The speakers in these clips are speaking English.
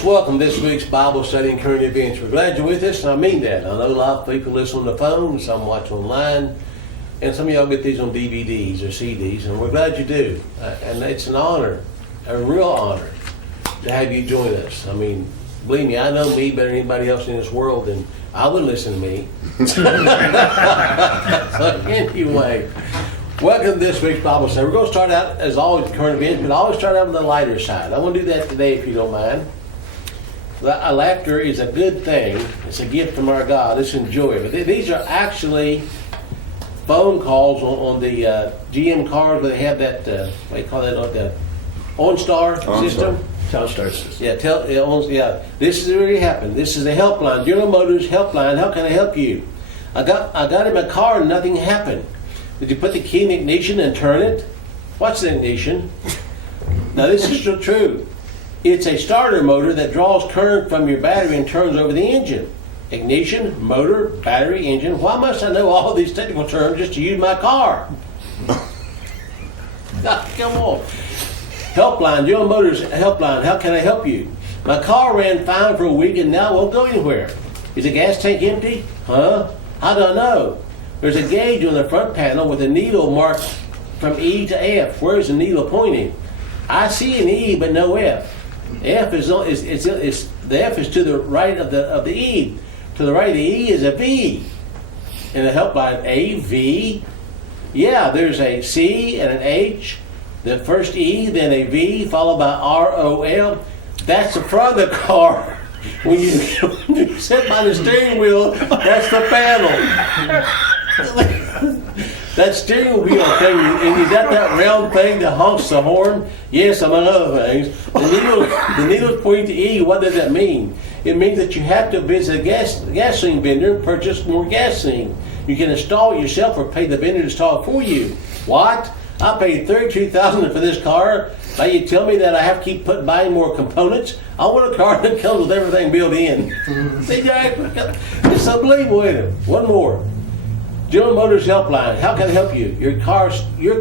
most welcome this week's Bible study and current events. We're glad you're with us, and I mean that. I know a lot of people listen on the phone, some watch online, and some of y'all get these on DVDs or CDs, and we're glad you do. And it's an honor, a real honor, to have you join us. I mean, believe me, I know me better than anybody else in this world, and I wouldn't listen to me. So anyway, welcome to this week's Bible study. We're going to start out, as always, current events, but I always start out on the lighter side. I want to do that today, if you don't mind. Laughter is a good thing. It's a gift from our God. Let's enjoy it. But these are actually phone calls on the GM cars where they have that, what do you call that, the OnStar system? Telstar system. Yeah, this has really happened. This is the helpline, General Motors helpline. How can I help you? I got in my car and nothing happened. Did you put the key in the ignition and turn it? What's the ignition? Now this is true. It's a starter motor that draws current from your battery and turns over the engine. Ignition, motor, battery, engine. Why must I know all these technical terms just to use my car? Come on. Helpline, General Motors helpline. How can I help you? My car ran fine for a week and now won't go anywhere. Is the gas tank empty? Huh? How do I know? There's a gauge on the front panel with a needle marked from E to F. Where's the needle pointing? I see an E but no F. F is the F is to the right of the E. To the right of the E is a V. And the helpline A, V. Yeah, there's a C and an H. The first E, then a V, followed by R-O-L. That's the front of the car. When you sit by the steering wheel, that's the panel. That steering wheel thing, and you got that round thing that honks the horn. Yes, among other things. The needle's pointing to E. What does that mean? It means that you have to visit a gasoline vendor and purchase more gasoline. You can install it yourself or pay the vendor to install it for you. What? I paid $32,000 for this car. Now you tell me that I have to keep buying more components? I want a car that comes with everything built in. It's unbelievable, isn't it? One more. General Motors helpline. How can I help you? Your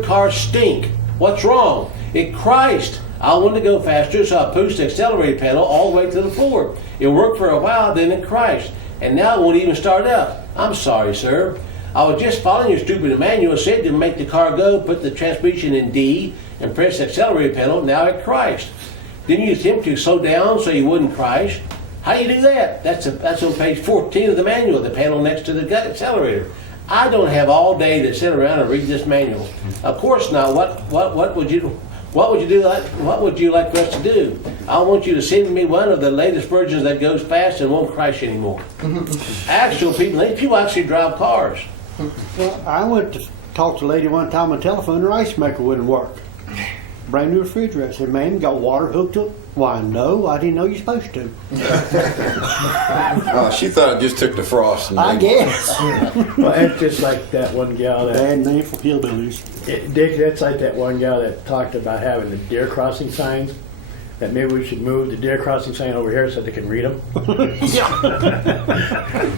car stink. What's wrong? It crashed. I wanted to go faster, so I pushed the accelerator pedal all the way to the floor. It worked for a while, then it crashed. And now it won't even start up. I'm sorry, sir. I was just following your stupid manual. It said to make the car go, put the transmission in D, and press the accelerator pedal. Now it crashed. Didn't you attempt to slow down so you wouldn't crash? How do you do that? That's on page 14 of the manual, the panel next to the accelerator. I don't have all day to sit around and read this manual. Of course not. What would you like for us to do? I want you to send me one of the latest versions that goes fast and won't crash anymore. Actual people actually drive cars. Well, I went to talk to a lady one time on the telephone, her ice maker wouldn't work. Brand new refrigerator. I said, ma'am, you got water hooked up? Why, no, I didn't know you're supposed to. She thought it just took the frost. I guess. Well, it's just like that one gal that... Bad name for hillbillies. Dick, that's like that one gal that talked about having the deer crossing signs. That maybe we should move the deer crossing sign over here so they can read them.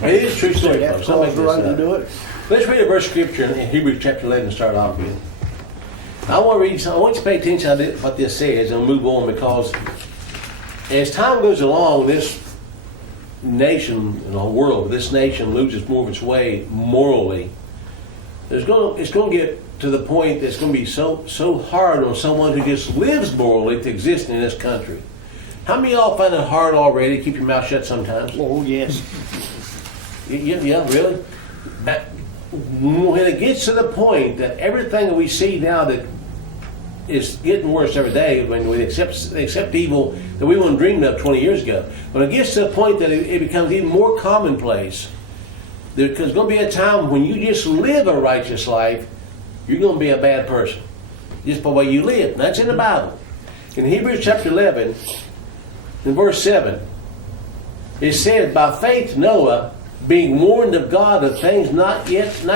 It is true story. That's the right to do it. Let's read a verse of scripture in Hebrews chapter 11 and start off with. I want you to pay attention to what this says and move on, because as time goes along, this nation, this nation loses more of its way morally. It's going to get to the point that it's going to be so hard on someone who just lives morally to exist in this country. How many of y'all find it hard already to keep your mouth shut sometimes? Oh, yes. Yeah, really? When it gets to the point that everything that we see now that is getting worse every day, when we accept evil that we wouldn't dream of 20 years ago, when it gets to the point that it becomes even more commonplace, there's going to be a time when you just live a righteous life, you're going to be a bad person. Just by the way you live. And that's in the Bible. In Hebrews chapter 11, in verse 7, it says, by faith Noah, being warned of God of things not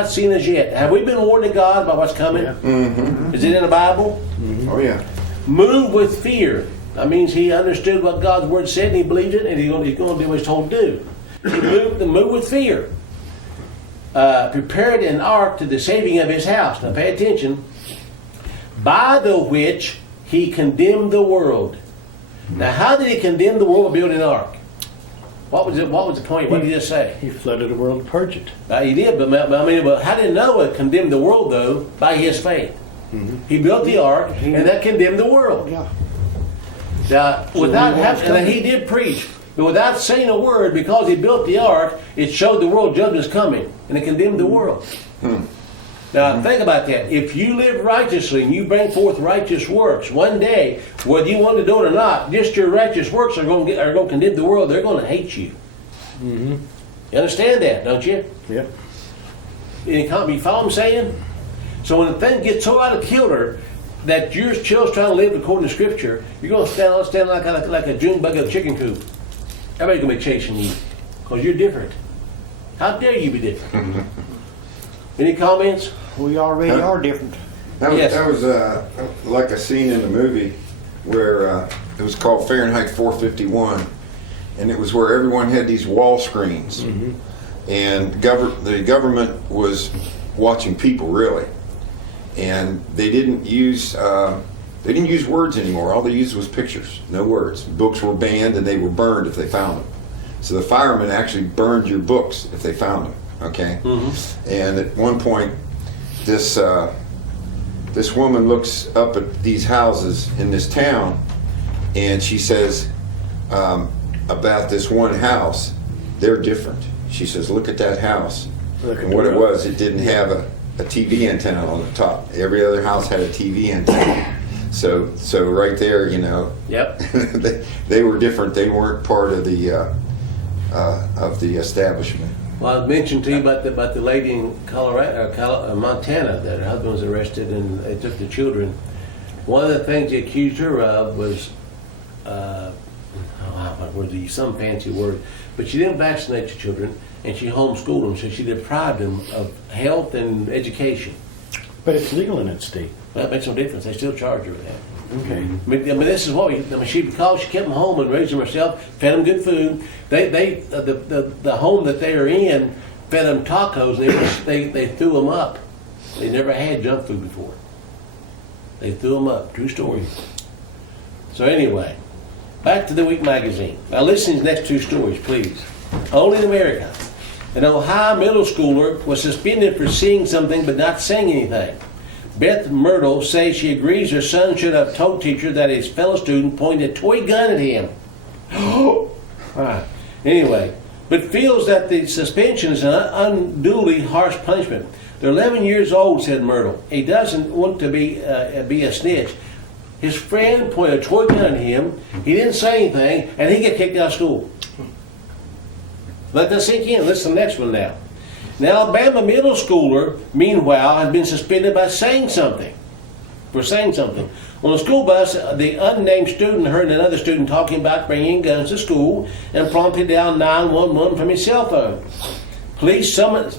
seen as yet. Have we been warned of God by what's coming? Yeah. Mm-hmm. Is it in the Bible? Mm-hmm. Oh, yeah. Moved with fear. That means he understood what God's word said and he believed it, and he's going to do what he's told to do. He moved with fear. Prepared an ark to the saving of his house. Now pay attention. By the which he condemned the world. Now, how did he condemn the world by building an ark? What was it? What was the point? What did he just say? He flooded the world to purge it. He did, but how did Noah condemn the world though? By his faith. He built the ark, and that condemned the world. Yeah. Now, and he did preach, but without saying a word, because he built the ark, it showed the world judgment's coming, and it condemned the world. Now, think about that. If you live righteously and you bring forth righteous works, one day, whether you want to do it or not, just your righteous works are going to condemn the world. They're going to hate you. You understand that, don't you? Yep. You follow what I'm saying? So when the thing gets so out of kilter that you're still trying to live according to Scripture, you're going to stand like a June bug in a chicken coop. Everybody's going to be chasing you because you're different. How dare you be different? Any comments? We already are different. That was, Yes. that was like a scene in the movie where it was called Fahrenheit 451, and it was where everyone had these wall screens, and the government was watching people really, and they didn't use words anymore. All they used was pictures, no words. Books were banned and they were burned if they found them. So the firemen actually burned your books if they found them. Okay, and at one point, this woman looks up at these houses in this town, and she says about this one house, they're different. She says, "Look at that house." And what it was, it didn't have a TV antenna on the top. Every other house had a TV antenna. So right there, you know, Yep. they were different. They weren't part of the establishment. Well, I mentioned to you about the lady in Montana that her husband was arrested and they took the children. One of the things they accused her of was, some fancy word, but she didn't vaccinate the children and she homeschooled them, so she deprived them of health and education. But it's legal in that state. Well, that makes no difference. They still charge her with that. Okay. I mean, this is what she kept them home and raised them herself, fed them good food. The home that they are in fed them tacos, and they threw them up. They never had junk food before. They threw them up. True story. So anyway, back to the Week magazine. Now listen to these next two stories, please. Only in America. An Ohio middle schooler was suspended for seeing something but not saying anything. Beth Myrtle says she agrees her son should have told teacher that his fellow student pointed a toy gun at him. Anyway, but feels that the suspension is an unduly harsh punishment. They're 11 years old, said Myrtle. He doesn't want to be a snitch. His friend pointed a toy gun at him. He didn't say anything, and he got kicked out of school. Let that sink in. Listen to the next one now. An Alabama middle schooler, meanwhile, has been suspended by saying something. For saying something. On the school bus, the unnamed student heard another student talking about bringing guns to school and promptly dialed 911 from his cell phone. Police surrounded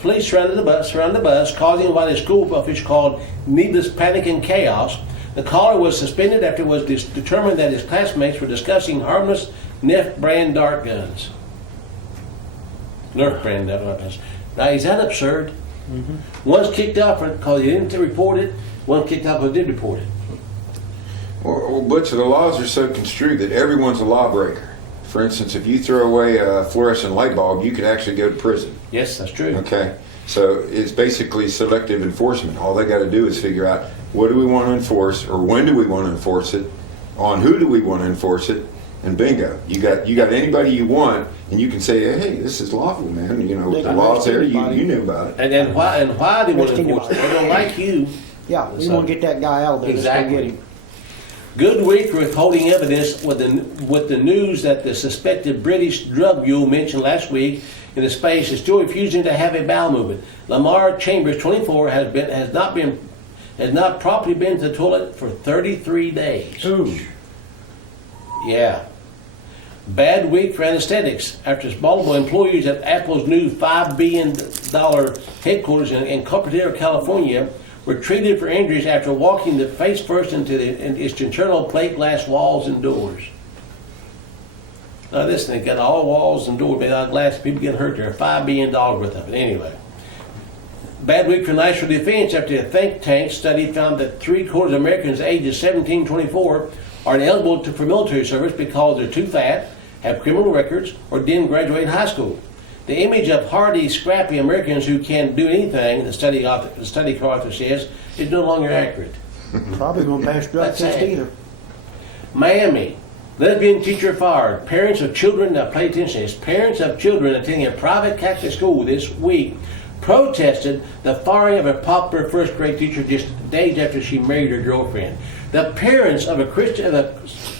the bus, causing what a school official called needless panic and chaos. The caller was suspended after it was determined that his classmates were discussing harmless Nerf brand dart guns. Nerf brand dart guns. Now, is that absurd? One's kicked out because he didn't report it. One kicked out because he did report it. Well, Butch, the laws are so construed that everyone's a lawbreaker. For instance, if you throw away a fluorescent light bulb, you could actually go to prison. Yes, that's true. Okay, so it's basically selective enforcement. All they got to do is figure out what do we want to enforce, or when do we want to enforce it, on who do we want to enforce it, and bingo, you got anybody you want, and you can say, hey, this is lawful, man. You know, the law's there. You knew about it. And why they want to enforce it? They don't like you. Yeah, we want to get that guy out of there. Exactly. Let's go get him. Good week for withholding evidence with the news that the suspected British drug mule mentioned last week in the space is still refusing to have a bowel movement. Lamar Chambers, 24, has not properly been to the toilet for 33 days. Ooh. Yeah. Bad week for anesthetics after Baltimore employees at Apple's new $5 billion headquarters in Cupertino, California, were treated for injuries after walking the face first into its internal plate glass walls and doors. Now this thing got all walls and doors made out of glass. People getting hurt there. $5 billion worth of it. Anyway. Bad week for national defense after a think tank study found that 3/4 of Americans ages 17 to 24 are ineligible for military service because they're too fat, have criminal records, or didn't graduate high school. The image of hardy, scrappy Americans who can't do anything, the study co-author says, is no longer accurate. Probably gonna pass drug That's test sad. either. Miami, lesbian teacher fired. Parents of children, now pay attention to this, parents of children attending a private Catholic school this week protested the firing of a popular first grade teacher just days after she married her girlfriend. The parents of a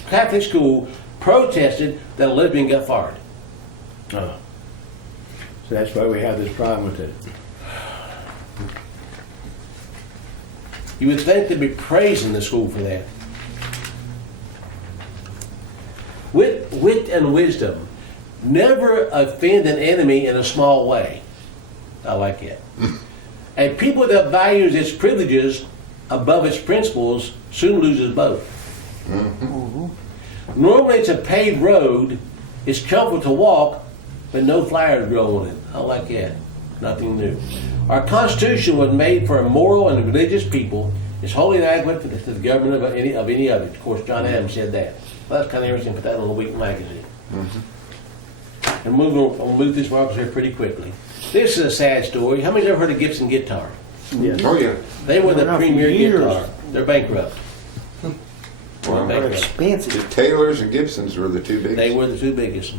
Catholic school protested that a lesbian got fired. So that's why we have this problem with it. You would think they'd be praising the school for that. Wit and wisdom. Never offend an enemy in a small way. I like it. A people that values its privileges above its principles soon loses both. Normally it's a paved road, it's comfortable to walk, but no flowers grow on it. I like that. Nothing new. Our Constitution was made for a moral and religious people. It's wholly inadequate to the government of any other. Of course, John Adams said that. Well, that's kind of interesting. Put that on a week magazine. And we'll move this Marcus here pretty quickly. This is a sad story. How many's ever heard of Gibson Guitar? Yes. Oh, yeah. They were the Been around for premier years. guitar. They're bankrupt. Well, They're Bankrupt. expensive. the Taylors and Gibsons were the two biggest. They were the two biggest.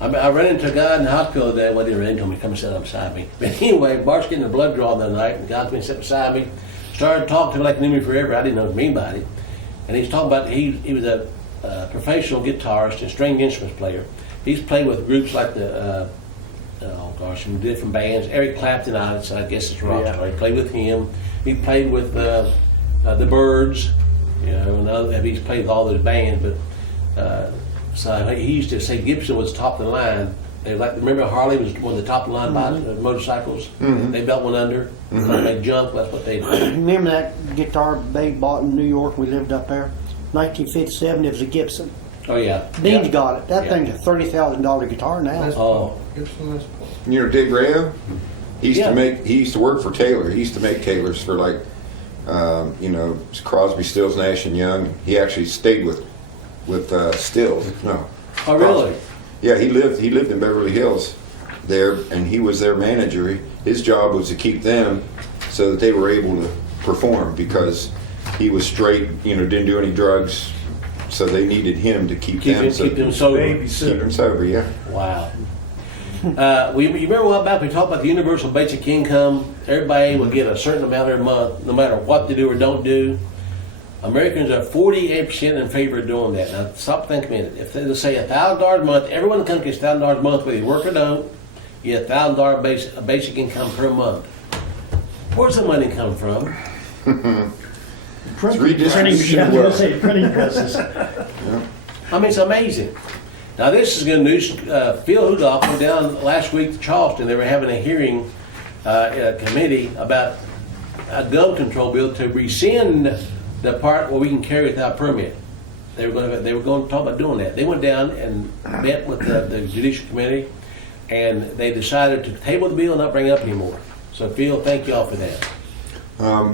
I ran into a guy in the hospital today. Well, he didn't run into me. Come and sit up beside me. But anyway, Bart's getting a blood draw the other night, and the guy came and sat beside me. Started talking to me like he knew me forever. I didn't know anybody. And he's talking about he was a professional guitarist and stringed instruments player. He's played with groups like some different bands. Eric Clapton, I guess it's rock star. He played with him. He played with the Byrds, and he's played with all those bands. But so he used to say Gibson was top of the line. They remember Harley was one of the top of the line motorcycles. They built one under. They jumped. That's what they did. Remember that guitar they bought in New York? We lived up there. 1957. It was a Gibson. Oh yeah. Dean's Yeah. got it. That Yeah. thing's a $30,000 guitar now. Oh. You know Dick Graham? He Yeah. used to work for Taylor. He used to make Taylors for Crosby, Stills, Nash and Young. He actually stayed with Stills. No. Oh really? Yeah, he lived in Beverly Hills there, and he was their manager. His job was to keep them so that they were able to perform because he was straight, didn't do any drugs, so they needed him to keep them sober. keep them sober. Yeah. Wow. You remember a while back we talked about the universal basic income? Everybody would get a certain amount every month, no matter what they do or don't do. Americans are 48% in favor of doing that. Now, stop thinking a minute. If they say $1,000 a month, everyone in the country gets $1,000 a month, whether you work or don't. You get $1,000 basic income per month. Where's the money come from? It's redistribution. Printing presses. I mean, it's amazing. Now, this is good news. Phil Hudoff went down last week to Charleston. They were having a hearing in a committee about a gun control bill to rescind the part where we can carry without permit. They were going to talk about doing that. They went down and met with the Judicial Committee, and they decided to table the bill and not bring it up anymore. So, Phil, thank you all for that.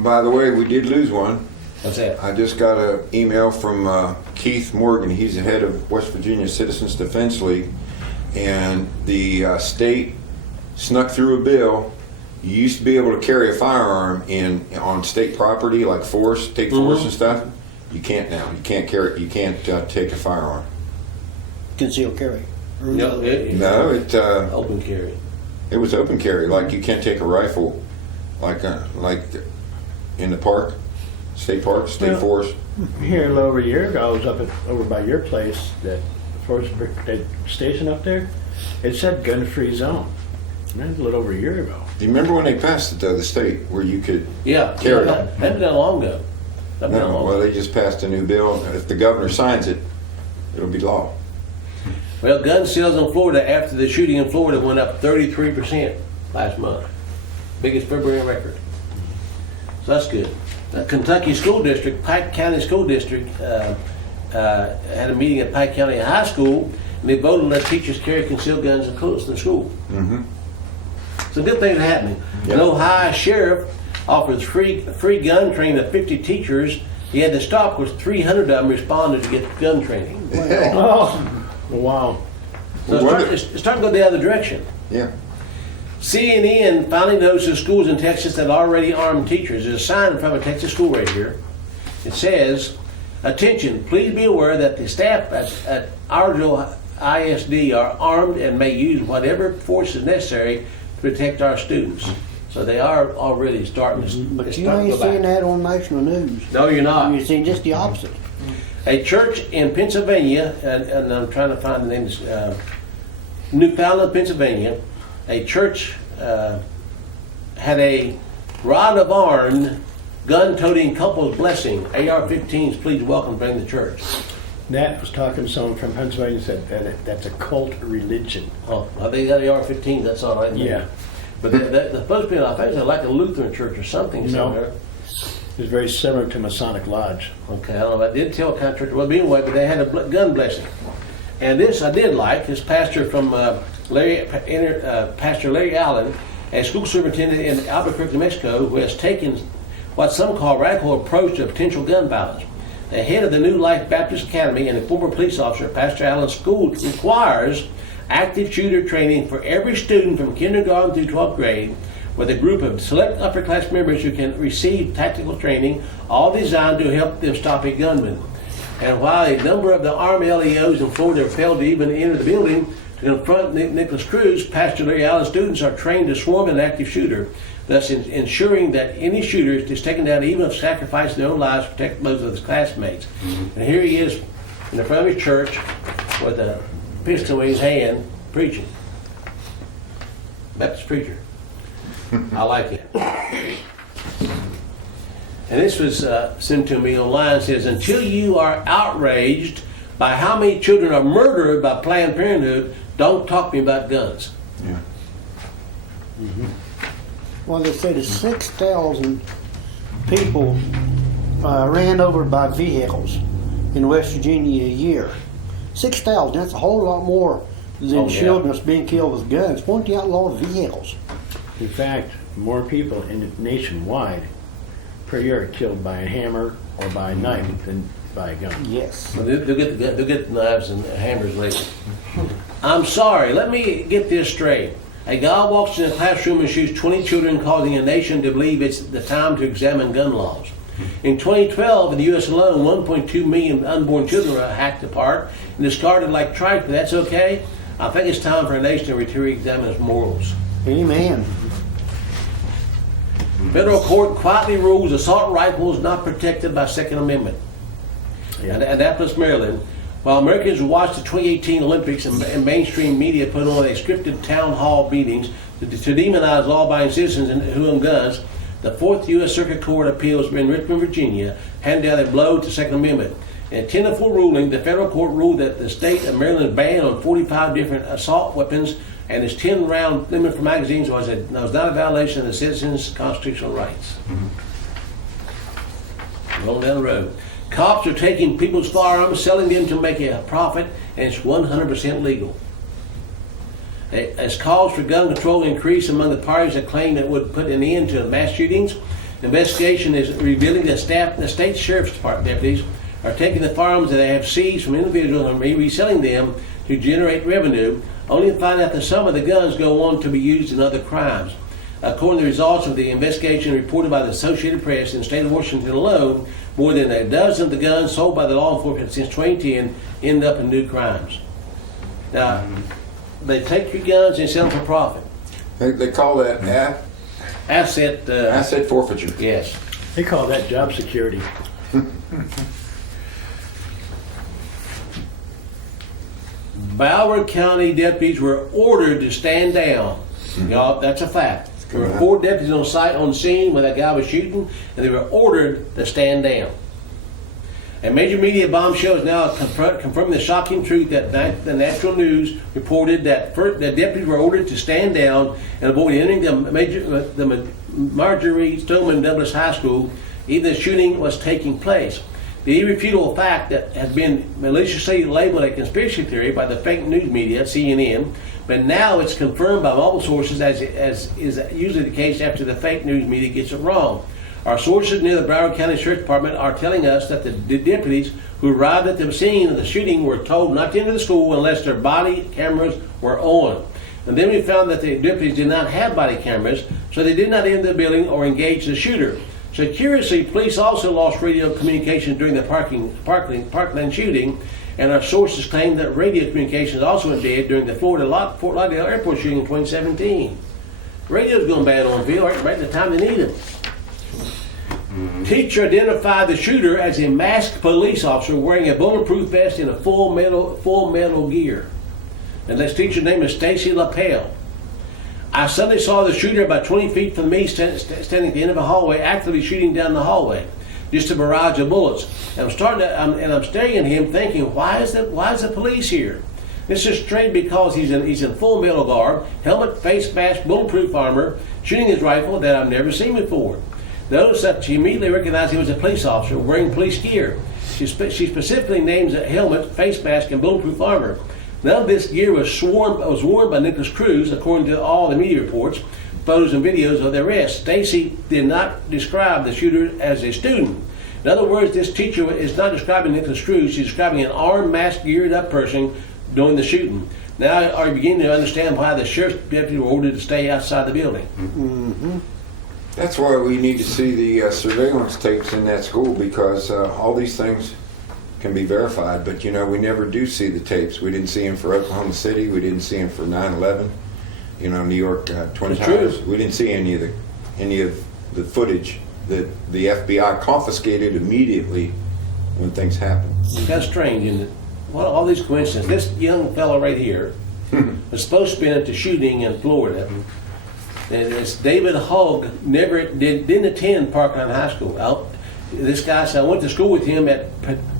By the way, we did lose one. What's that? I just got an email from Keith Morgan. He's the head of West Virginia Citizens Defense League, and the state snuck through a bill. You used to be able to carry a firearm on state property, like state forest and stuff. You can't now. You can't carry. You can't take a firearm. Concealed carry. No, No, open carry. it was open carry. Like you can't take a rifle, like in the park, state forest. Here a little over a year ago, I was over by your place, that forest station up there. It said gun-free zone. And that was a little over a year ago. Do you remember when they passed it though, the state, where you could Yeah, carry it? that been done long ago. That been done No, long well, ago. they just passed a new bill. If the governor signs it, it'll be law. Well, gun sales in Florida after the shooting in Florida went up 33% last month. Biggest February record. So that's good. The Kentucky School District, Pike County School District, had a meeting at Pike County High School, and they voted to let teachers carry concealed guns in the school. Mm-hmm. So good things are happening. Yeah. An Ohio sheriff offers free gun training to 50 teachers He had to stop because 300 of them responded to get gun training. Oh, wow. So it's starting to go the other direction. Yeah. CNN finally notices schools in Texas that already armed teachers. There's a sign from a Texas school right here. It says, "Attention, please be aware that the staff at Argyle ISD are armed and may use whatever force is necessary to protect our students." So they are already starting to But it's you starting to ain't go seeing back. that on national news. No, you're not. You're seeing just the opposite. A church in Pennsylvania, and I'm trying to find the name, Newfoundland, Pennsylvania, a church had a rod of iron gun-toting couple's blessing. AR-15s, please welcome, bring the church. That was talking to someone from Pennsylvania, said that that's a cult religion. Oh, well, they got AR-15s, that's all right. Yeah. But they're supposed to be, I think it's like a Lutheran church or something. No. Somewhere. It's very similar to Masonic Lodge. Okay, I don't know. I did tell what kind of church it was, but anyway, but they had a gun blessing. And this I did like. This pastor from Pastor Larry Allen, a school superintendent in Albuquerque, Mexico, who has taken what some call radical approach to potential gun violence. The head of the New Life Baptist Academy and a former police officer, Pastor Allen's school requires active shooter training for every student from kindergarten through 12th grade, with a group of select upper class members who can receive tactical training, all designed to help them stop a gunman. And while a number of the Army LEOs in Florida failed to even enter the building to confront Nicholas Cruz, Pastor Larry Allen's students are trained to swarm an active shooter, thus ensuring that any shooter is taken down, even if sacrificing their own lives to protect those of his classmates. And here he is in the front of his church with a pistol in his hand, preaching. Baptist preacher. I like it. And this was sent to me online. It says, "Until you are outraged by how many children are murdered by Planned Parenthood, don't talk to me about guns." Yeah. Well, they say that 6,000 people ran over by vehicles in West Virginia a year. 6,000, that's a whole lot more than Oh, yeah. children that's being killed with guns. Why don't you outlaw vehicles? In fact, more people nationwide per year are killed by a hammer or by a knife than by a gun. Yes. Well, they'll get the knives and hammers later. I'm sorry, let me get this straight. A guy walks in a classroom and shoots 20 children, causing a nation to believe it's the time to examine gun laws. In 2012, in the U.S. alone, 1.2 million unborn children were hacked apart and discarded like trash, but that's okay. I think it's time for a nation to re-examine its morals. Amen. Federal court quietly rules assault rifles not protected by Second Amendment. Yeah. Annapolis, Maryland. While Americans watched the 2018 Olympics and mainstream media put on a scripted town hall meetings to demonize law-abiding citizens who own guns, the Fourth U.S. Circuit Court of Appeals in Richmond, Virginia, handed down a blow to the Second Amendment. In a 10-4 ruling, the federal court ruled that the state of Maryland's ban on 45 different assault weapons and its 10-round limit for magazines was not a violation of the citizens' constitutional rights. Rolling down the road. Cops are taking people's firearms, selling them to make a profit, and it's 100% legal. As calls for gun control increase among the parties that claim it would put an end to mass shootings, the investigation is revealing that the state sheriff's department deputies are taking the firearms that they have seized from individuals and reselling them to generate revenue, only to find out that some of the guns go on to be used in other crimes. According to the results of the investigation reported by the Associated Press, in the state of Washington alone, more than a dozen of the guns sold by the law enforcement since 2010 end up in new crimes. Now, they take your guns and sell them for profit. They call that Asset. asset forfeiture. Yes. They call that job security. Broward County deputies were ordered to stand down. Y'all, that's a fact. There were 4 deputies on site, on scene when that guy was shooting, and they were ordered to stand down. A major media bombshell is now confirming the shocking truth that the National News reported that the deputies were ordered to stand down and avoid entering the Marjorie Stoneman Douglas High School, even the shooting was taking place. The irrefutable fact that has been maliciously labeled a conspiracy theory by the fake news media, CNN, but now it's confirmed by multiple sources, as is usually the case after the fake news media gets it wrong. Our sources near the Broward County Sheriff's Department are telling us that the deputies who arrived at the scene of the shooting were told not to enter the school unless their body cameras were on. And then we found that the deputies did not have body cameras, so they did not enter the building or engage the shooter. So curiously, police also lost radio communications during the Parkland shooting, and our sources claim that radio communications also went dead during the Fort Lauderdale Airport shooting in 2017. Radio's going bad on field right at the time they need them. Teacher identified the shooter as a masked police officer wearing a bulletproof vest and a full metal gear. And this teacher's name is Stacy LaPelle. I suddenly saw the shooter about 20 feet from me standing at the end of a hallway, actively shooting down the hallway. Just a barrage of bullets. And I'm staring at him thinking, why is the police here? This is strange because he's in full metal garb, helmet, face mask, bulletproof armor, shooting his rifle that I've never seen before. Notice that she immediately recognized he was a police officer wearing police gear. She specifically names a helmet, face mask, and bulletproof armor. None of this gear was worn by Nicholas Cruz, according to all the media reports, photos, and videos of the arrest. Stacy did not describe the shooter as a student. In other words, this teacher is not describing Nicholas Cruz. She's describing an armed, masked, geared-up person doing the shooting. Now, are you beginning to understand why the sheriff's deputy were ordered to stay outside the building? Mm-hmm. That's why we need to see the surveillance tapes in that school, because all these things can be verified, but you know, we never do see the tapes. We didn't see them for Oklahoma City. We didn't see them for 9/11. You know, New York Twin Towers. We didn't see any of the footage that the FBI confiscated immediately when things happened. That's strange, isn't it? Well, all these coincidences. This young fellow right here was supposed to be at the shooting in Florida. And it's David Hogg didn't attend Parkland High School. This guy said, I went to school with him at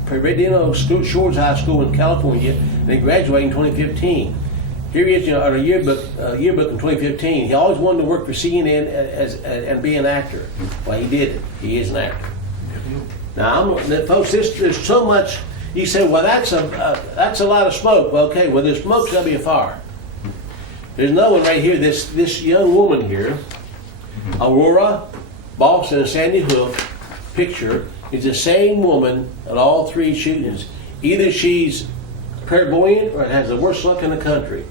Peregrino Shores High School in California, and he graduated in 2015. Here he is, on a yearbook in 2015. He always wanted to work for CNN and be an actor. Well, he did it. He is an actor. Now, folks, there's so much. You say, well, that's a lot of smoke. Well, okay, well, there's smoke's got to be a fire. There's another one right here. This young woman here, Aurora Boston and Sandy Hook picture is the same woman at all three shootings. Either she's clairvoyant or has the worst luck in the country,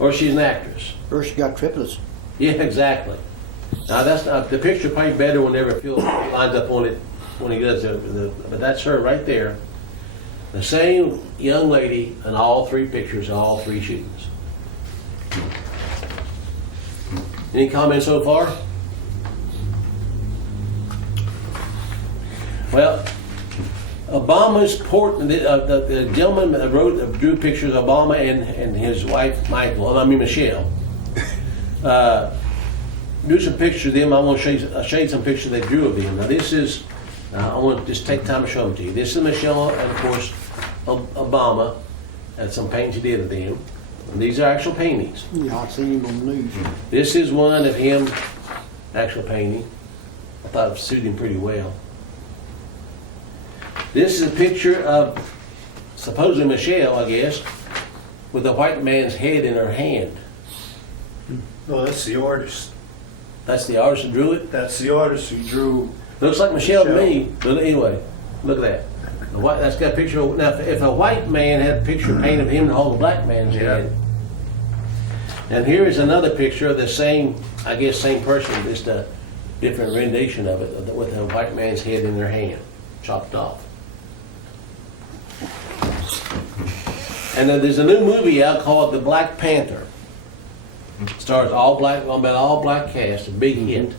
or she's an actress. Or she got triplets. Yeah, exactly. Now that's not, the picture probably better whenever Phil lines up on it when he does it. But that's her right there. The same young lady in all three pictures, all three shootings. Any comments so far? Well, Obama's the gentleman that drew pictures of Obama and his wife Michelle. Drew some pictures of them. I want to show you some pictures they drew of them. Now this is, I want to just take time to show them to you. This is Michelle and of course Obama, and some paintings he did of them. And these are actual paintings. Yeah, I seen him on the news. This is one of him, actual painting. I thought it suited him pretty well. This is a picture of supposedly Michelle, I guess, with a white man's head in her hand. No, that's the artist. That's the artist who drew it? That's the artist who drew. Looks like Michelle to me, but anyway, look at that. That's got a picture of, now if a white man had a picture painted of him to hold a black man's head. And here is another picture of the same, I guess same person, just a different rendition of it, with a white man's head in their hand, chopped off. And then there's a new movie out called The Black Panther. Stars all black, about all black cast, a big hit.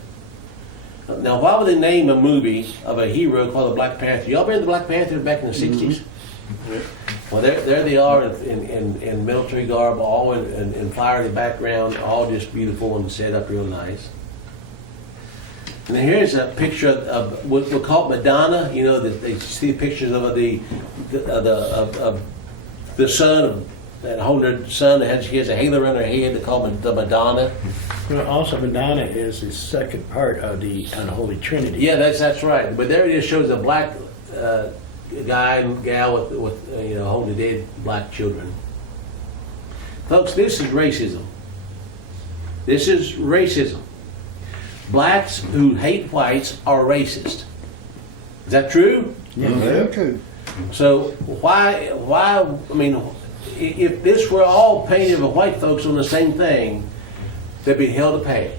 Now, why would they name a movie of a hero called the Black Panther? Y'all remember the Black Panther back in the 60s? Well, there they are in military garb, all in fiery background, all just beautiful and set up real nice. And then here's a picture of what we call Madonna. You know, they see pictures of the sun, that holding her son. She has a halo around her head. They call it the Madonna. Well, also, Madonna is the second part of the Unholy Trinity. Yeah, that's right. But there it is, shows a black guy and gal with holding dead black children. Folks, this is racism. This is racism. blacks who hate whites are racist. Is that true? Yeah, very true. So why, I mean, if this were all painted with white folks on the same thing, they'd be held to pay.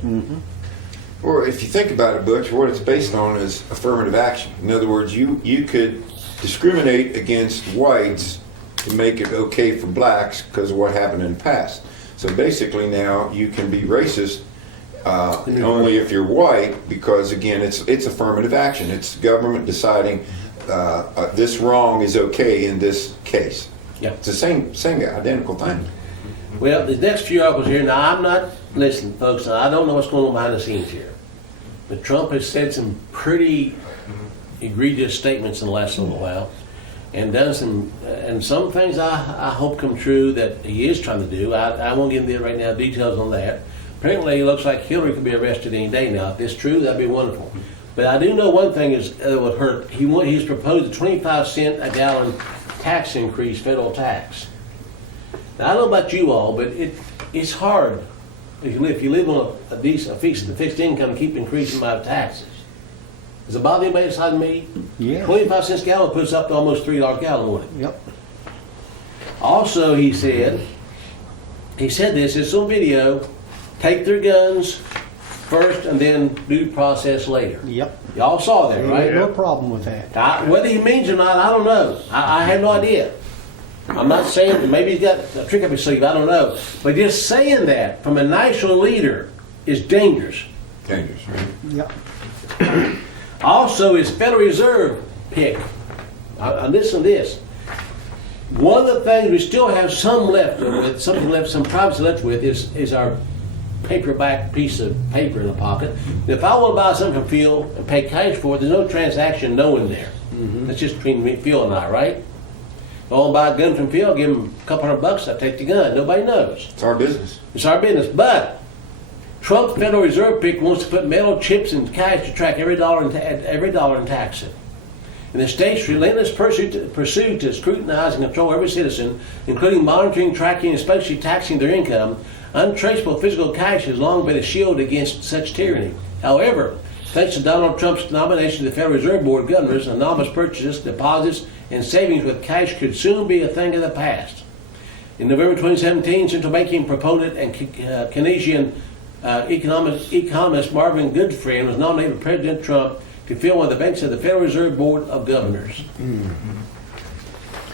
Or if you think about it, Butch, what it's based on is affirmative action. In other words, you could discriminate against whites to make it okay for blacks because of what happened in the past. So basically now you can be racist only if you're white because, again, it's affirmative action. It's government deciding this wrong is okay in this case. Yeah. It's the same identical thing. Well, the next few articles here, now I'm not, listen folks, I don't know what's going on behind the scenes here. But Trump has said some pretty egregious statements in the last little while and done some things I hope come true that he is trying to do. I won't get into right now details on that. Apparently it looks like Hillary could be arrested any day now. If it's true, that'd be wonderful. But I do know one thing is would hurt. He's proposed a 25 cent a gallon tax increase, federal tax. Now I don't know about you all, but it's hard if you live on a decent fixed income to keep increasing my taxes. Does it bother anybody aside from me? Yeah. 25 cents a gallon puts up to almost $3 a gallon, wouldn't it? Yep. Also, he said this, it's on video, take their guns first and then due process later. Yep. Y'all saw that, right? No problem with that. Whether he means it or not, I don't know. I have no idea. I'm not saying that maybe he's got a trick up his sleeve, I don't know. But just saying that from a national leader is dangerous. Dangerous, right? Yep. Also, his Federal Reserve pick. Listen to this. One of the things we still have some privacy left with is our paperback piece of paper in the pocket. If I want to buy something from Phil and pay cash for it, there's no transaction knowing there. That's just between Phil and I, right? If I want to buy a gun from Phil, give him a couple $100, I take the gun. Nobody knows. It's our business. It's our business. But Trump's Federal Reserve pick wants to put metal chips in cash to track every dollar and tax it. And the state's relentless pursuit to scrutinize and control every citizen, including monitoring, tracking, and especially taxing their income, untraceable physical cash has long been a shield against such tyranny. However, thanks to Donald Trump's nomination to the Federal Reserve Board of Governors, anonymous purchases, deposits, and savings with cash could soon be a thing of the past. In November 2017, central banking proponent and Keynesian economist Marvin Goodfriend was nominated by President Trump to fill one of the banks of the Federal Reserve Board of Governors.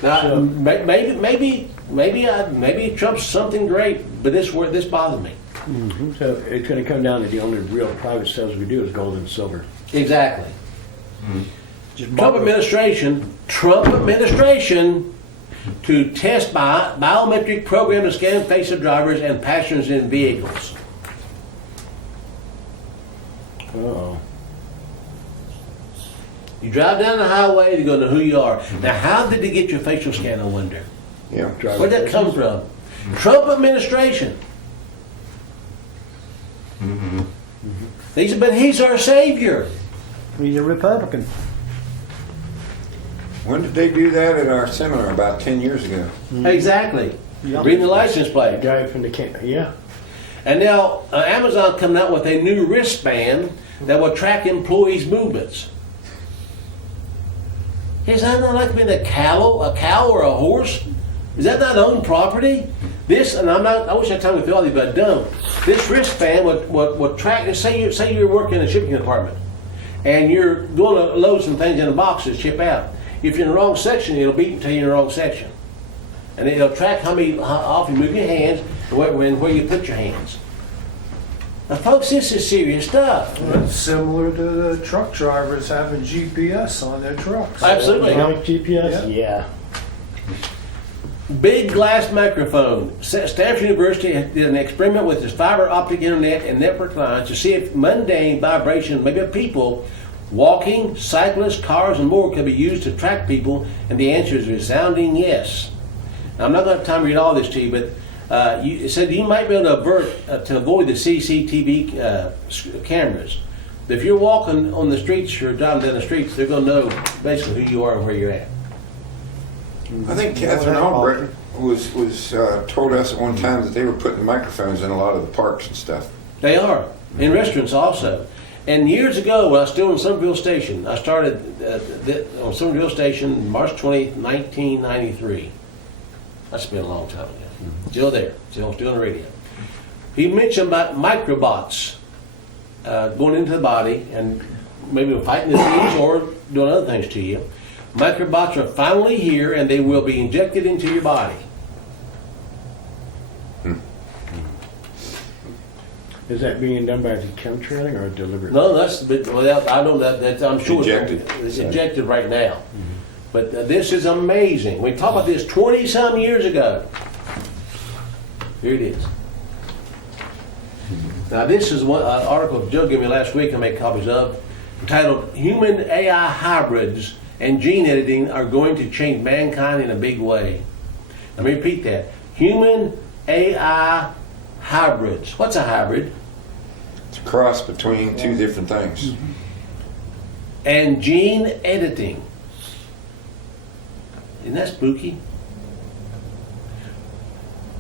Now, maybe Trump's something great, but this bothers me. So it's going to come down to the only real private sales we do is gold and silver. Exactly. Just Trump borrow. administration to test biometric program to scan face of drivers and passengers in vehicles. Uh-oh. You drive down the highway, they're going to know who you are. Now, how did they get your facial scan, I wonder? Yeah. Where'd that come from? Trump administration. He's our savior. He's a Republican. When did they do that at our seminar? About 10 years ago. Exactly. Yeah. Reading the license plate. Guy from the camp, yeah. And now Amazon coming out with a new wristband that will track employees' movements. Is that not like being a cow or a horse? Is that not owned property? This, and I wish I had time to fill all these, but I don't. This wristband would track, say you're working in a shipping department, and you're going to load some things in a box to ship out. If you're in the wrong section, it'll beep and tell you you're in the wrong section. And it'll track how often you move your hands and where you put your hands. Now, folks, this is serious stuff. Well, it's similar to the truck drivers having GPS on their trucks. Absolutely. Like GPS? Yeah. Big glass microphone. Stanford University did an experiment with its fiber optic internet and network lines to see if mundane vibrations, maybe of people, walking, cyclists, cars, and more could be used to track people, and the answer is a resounding yes. Now, I'm not going to have time to read all this to you, but it said you might be able to avoid the CCTV cameras. But if you're walking on the streets or driving down the streets, they're going to know basically who you are and where you're at. I think Catherine Albrecht was told us at one time that they were putting microphones in a lot of the parks and stuff. They are. In restaurants also. And years ago, when I was still in Somerville Station, I started on Somerville Station March 20th, 1993. That's been a long time ago. Still there, still on the radio. He mentioned about microbots going into the body and maybe fighting disease or doing other things to you. Microbots are finally here and they will be injected into your body. Is that being done by the chemtrailing or delivery? No, that's I don't know that I'm sure Injected. it's injected right now. But this is amazing. We talked about this 20-some years ago. Here it is. Now this is one article Joe gave me last week. I made copies of, entitled "Human AI Hybrids and Gene Editing Are Going to Change Mankind in a Big Way." Let me repeat that: human AI hybrids. What's a hybrid? It's a cross between two different things. And gene editing. Isn't that spooky?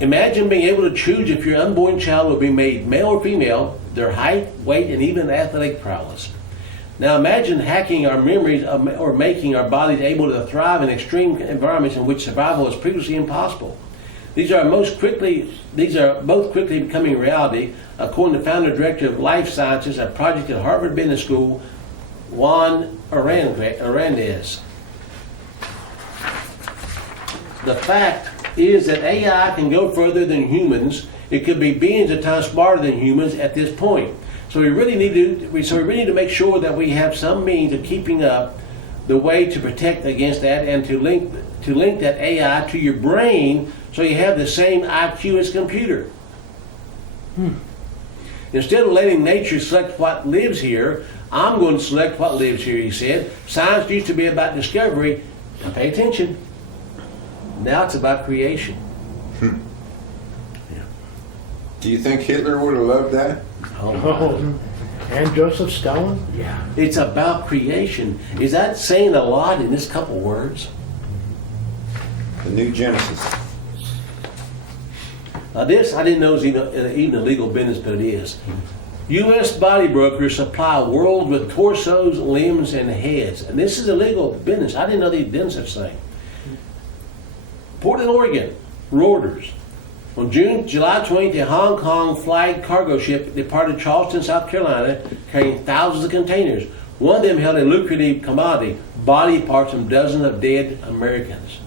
Imagine being able to choose if your unborn child will be made male or female, their height, weight, and even athletic prowess. Now imagine hacking our memories or making our bodies able to thrive in extreme environments in which survival was previously impossible. These are both quickly becoming reality, according to founder and director of Life Sciences, a project at Harvard Business School, Juan Arandez. The fact is that AI can go further than humans. It could be billions of times smarter than humans at this point. So we really need to make sure that we have some means of keeping up the way to protect against that and to link that AI to your brain so you have the same IQ as computer. Instead of letting nature select what lives here, I'm going to select what lives here, he said. Science used to be about discovery. Now pay attention. Now it's about creation. Do you think Hitler would have loved that? Oh, and Joseph Stalin? Yeah. It's about creation. Is that saying a lot in this couple words? The new Genesis. Now this, I didn't know it was even a legal business, but it is. U.S. body brokers supply worlds with torsos, limbs, and heads. And this is a legal business. I didn't know they'd done such thing. Portland, Oregon, Reuters. On July 20th, a Hong Kong flagged cargo ship departed Charleston, South Carolina, carrying thousands of containers. One of them held a lucrative commodity, body parts from dozens of dead Americans.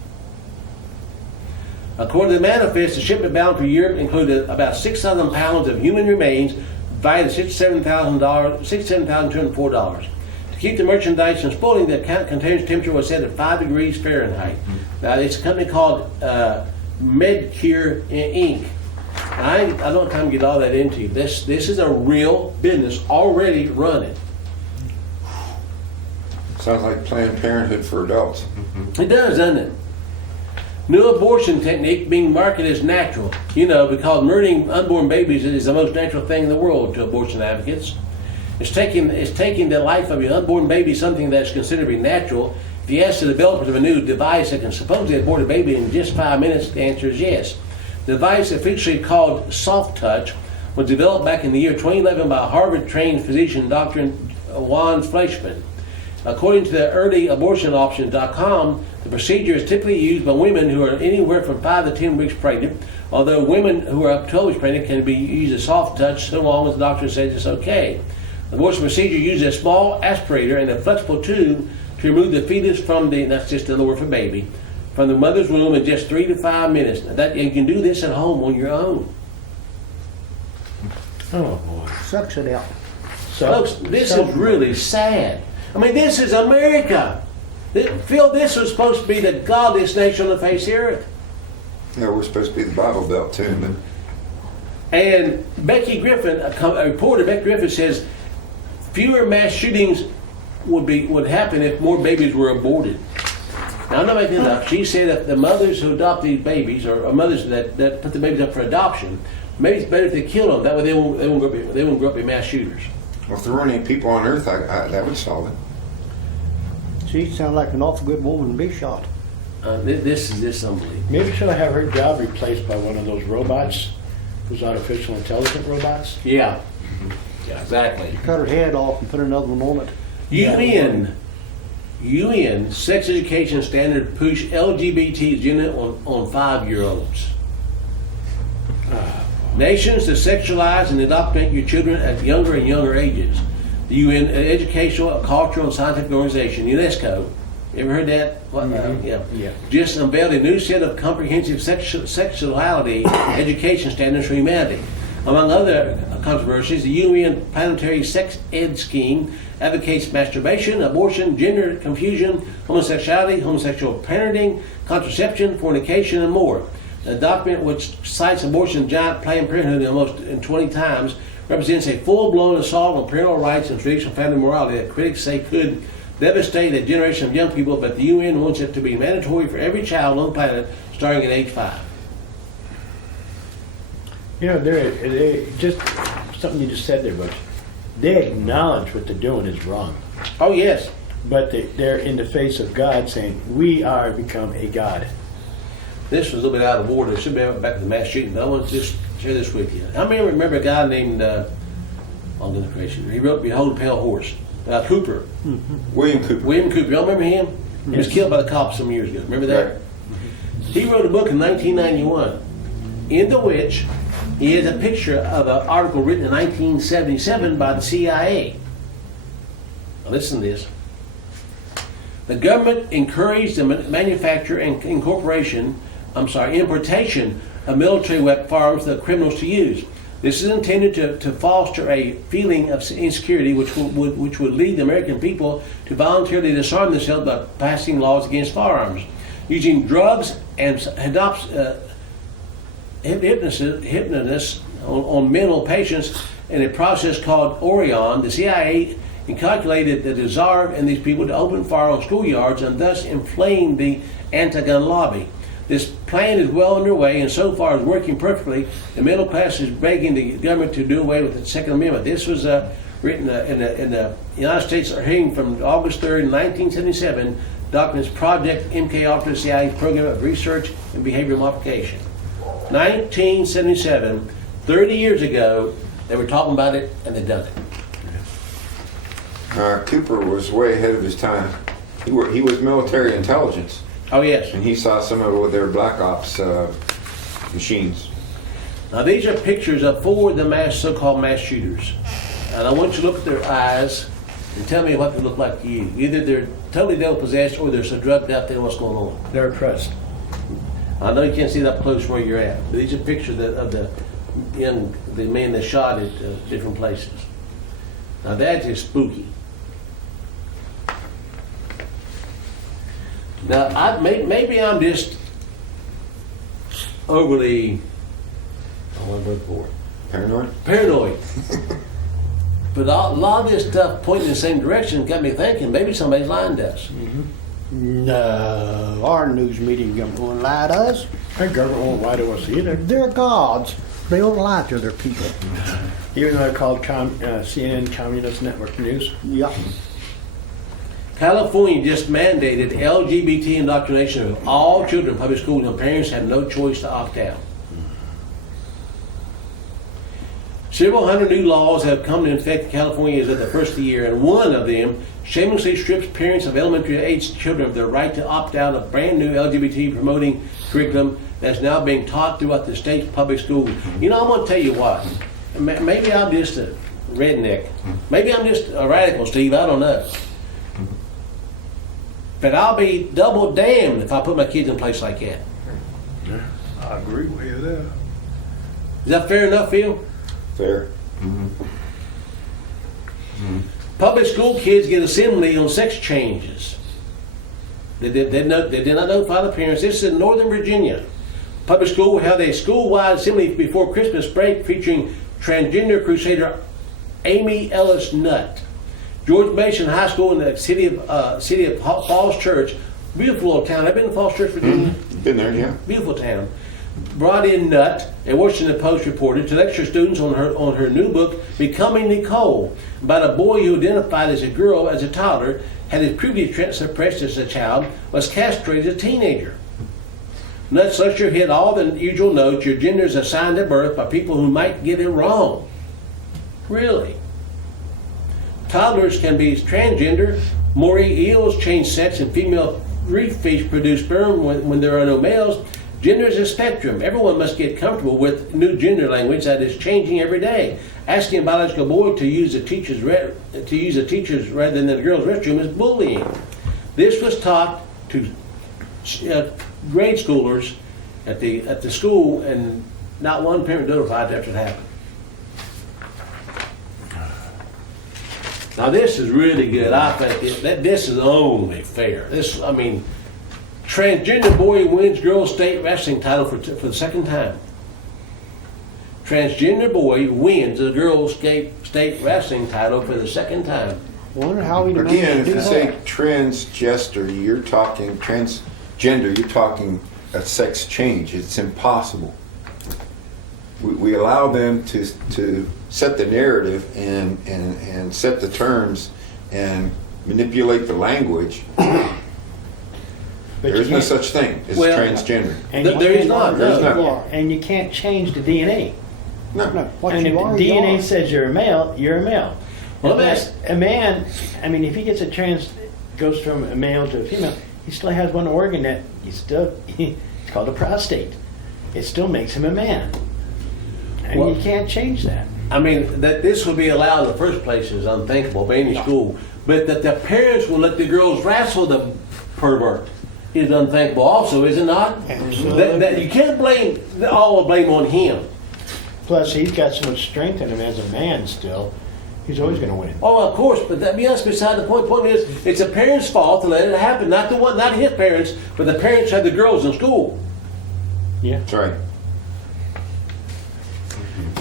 According to the manifest, the shipment bound for Europe included about 6,000 pounds of human remains, valued at $67,204. To keep the merchandise from spoiling, the container's temperature was set at 5 degrees Fahrenheit. Now, it's a company called Medcure Inc. I don't have time to get all that into. This is a real business already running. Sounds like Planned Parenthood for adults. It does, doesn't it? New abortion technique being marketed as natural. Because murdering unborn babies is the most natural thing in the world to abortion advocates. It's taking the life of your unborn baby, something that's considered to be natural. If you ask the developers of a new device that can supposedly abort a baby in just 5 minutes, the answer is yes. The device, officially called Soft Touch, was developed back in the year 2011 by Harvard-trained physician Dr. Juan Fleischman. According to the earlyabortionoptions.com, the procedure is typically used by women who are anywhere from 5 to 10 weeks pregnant, although women who are up to 12 weeks pregnant can be used as soft touch so long as the doctor says it's okay. The abortion procedure uses a small aspirator and a flexible tube to remove the fetus from that's just another word for baby, from the mother's womb in just 3 to 5 minutes. You can do this at home on your own. Oh, boy. Sucks it out. Folks, this is really sad. I mean, this is America. Phil, this was supposed to be the godliest nation on the face of the earth. Yeah, we're supposed to be the Bible Belt too, but And Becky Griffin, a reporter, Becky Griffin says fewer mass shootings would happen if more babies were aborted. Now, I'm not making it up. She said that the mothers who adopt these babies, or mothers that put the babies up for adoption, maybe it's better if they kill them. That way they won't grow up to be mass shooters. well, if there weren't any people on Earth, that would solve it. She sounds like an awful good woman to be shot. This is unbelievable. Maybe she'll have her job replaced by one of those robots, those artificial intelligent robots. Yeah. Yeah. Exactly. Cut her head off and put another one on it. UN sex education standard push LGBT agenda on 5-year-olds. Nations to sexualize and indoctrinate your children at younger and younger ages. The UN Educational, Cultural, and Scientific Organization, UNESCO. You ever heard that? What, yeah. Just unveiled a new set of comprehensive sexuality education standards for humanity. Among other controversies, the UN Planetary Sex Ed Scheme advocates masturbation, abortion, gender confusion, homosexuality, homosexual parenting, contraception, fornication, and more. The document, which cites abortion giant Planned Parenthood almost 20 times, represents a full-blown assault on parental rights and traditional family morality that critics say could devastate a generation of young people, but the UN wants it to be mandatory for every child on the planet starting at age 5. You know, they just something you just said there, Butch. They acknowledge what they're doing is wrong, Oh, yes. but they're in the face of God saying, we are become a God. This was a little bit out of order. It should be back to the mass shooting, but I want to just share this with you. How many remember a guy named, he wrote Behold a Pale Horse, Cooper. William Cooper. William Cooper, y'all remember him? He was killed by the cops some years ago. Remember that? Right. He wrote a book in 1991, in which he has a picture of an article written in 1977 by the CIA. Now listen to this. The government encouraged the manufacture and importation of military firearms for the criminals to use. This is intended to foster a feeling of insecurity, which would lead the American people to voluntarily disarm themselves by passing laws against firearms. Using drugs and hypnosis on mental patients in a process called Orion, the CIA calculated the desire in these people to open fire on schoolyards and thus inflame the anti-gun lobby. This plan is well underway and so far is working perfectly. The middle class is begging the government to do away with the Second Amendment. This was written in the United States hearing from August 3rd, 1977, documents Project MK Ultra, CIA's program of research and behavior modification. 1977, 30 years ago, they were talking about it and they'd done it. Cooper was way ahead of his time. He was military intelligence, Oh, yes. and he saw some of their black ops machines. Now, these are pictures of 4 of the so-called mass shooters. And I want you to look at their eyes and tell me what they look like to you. Either they're totally devil-possessed or they're so drugged out they know what's going on. They're oppressed. I know you can't see that up close where you're at, but these are pictures of the men that shot at different places. Now, that is spooky. Now, maybe I'm just overly, paranoid. But a lot of this stuff pointing in the same direction got me thinking maybe somebody's lying to us. No, our news media won't lie to us. Our government won't lie to us either. They're gods. They don't lie to their people. Even though they're called CNN Communist Network News. Yeah. California just mandated LGBT indoctrination of all children in public schools, and parents have no choice to opt out. Several hundred new laws have come into effect in California as of the first of the year, and one of them shamelessly strips parents of elementary-age children of their right to opt out of brand new LGBT-promoting curriculum that's now being taught throughout the state's public schools. You know, I'm going to tell you what. Maybe I'm just a redneck. Maybe I'm just a radical, Steve. I don't know. But I'll be double damned if I put my kids in a place like that. I agree with you there. Is that fair enough, Phil? Fair. Public school kids get assembly on sex changes. They did not notify the parents. This is in Northern Virginia. Public school held a school-wide assembly before Christmas break featuring transgender crusader Amy Ellis Nutt. George Mason High School in the city of Falls Church, beautiful little town. I've been to Falls Church, Virginia. Been there, yeah. Beautiful town. Brought in Nutt, a Washington Post reported, to lecture students on her new book, Becoming Nicole, about a boy who identified as a girl as a toddler, had his puberty suppressed as a child, was castrated as a teenager. Nutt's lecture hit all the usual notes. Your gender is assigned at birth by people who might get it wrong. Really? Toddlers can be transgender. Moray eels change sex, and female reef fish produce sperm when there are no males. Gender is a spectrum. Everyone must get comfortable with new gender language that is changing every day. Asking a biological boy to use a teacher's rather than the girl's restroom is bullying. This was taught to grade schoolers at the school, and not one parent notified after it happened. Now this is really good. I think this is only fair. Transgender boy wins girls state wrestling title for the second time. Transgender boy wins the girls state wrestling title for the second time. Wonder how he Again, managed if to do you say that. transgender, you're talking a sex change. It's impossible. We allow them to set the narrative and set the terms and manipulate the language. But There is you no can't- such thing as Well, transgender. and you There is can't- not. There is No. not. Yeah. And you can't change the DNA. No. No, what And if you the are, DNA you are. says you're a male, you're a male. Well, If that's- that's a man, I mean, if he gets goes from a male to a female, he still has one organ that it's called a prostate. It still makes him a man. And Well- you can't change that. That this would be allowed in the first place is unthinkable by any school. But that the parents will let the girls wrestle the pervert is unthinkable also, is it not? Absolutely. That you can't blame all the blame on him. Plus, he's got so much strength in him as a man still. He's always going to win. Oh, of course, but that's beside the point. Point is, it's a parent's fault to let it happen, not his parents, but the parents had the girls in school. Yeah. That's right.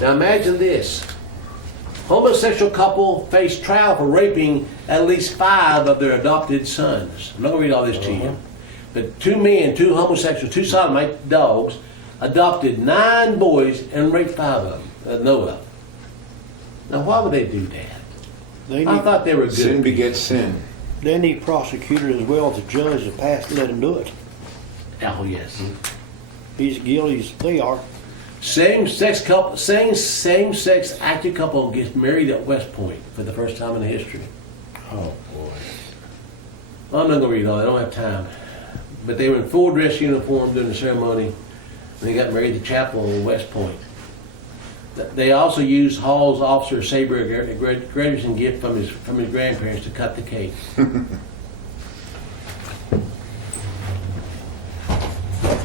Now imagine this. Homosexual couple face trial for raping at least 5 of their adopted sons. I'm not going to read all this to you. But 2 men, 2 homosexuals, 2 sodomite dogs, adopted 9 boys and raped 5 of them. Noah. Now why would they do that? They I need, thought they were Sin good. begets sin. they need prosecutors as well as a judge to pass let him do it. Oh yes. He's guilty as they are. Same-sex active couple gets married at West Point for the first time in history. Oh, boy. Well, I'm not going to read all that. I don't have time. But they were in full dress uniform during the ceremony, and they got married at the chapel in West Point. They also used Hall's officer Sabre Gregerson gift from his grandparents to cut the cake.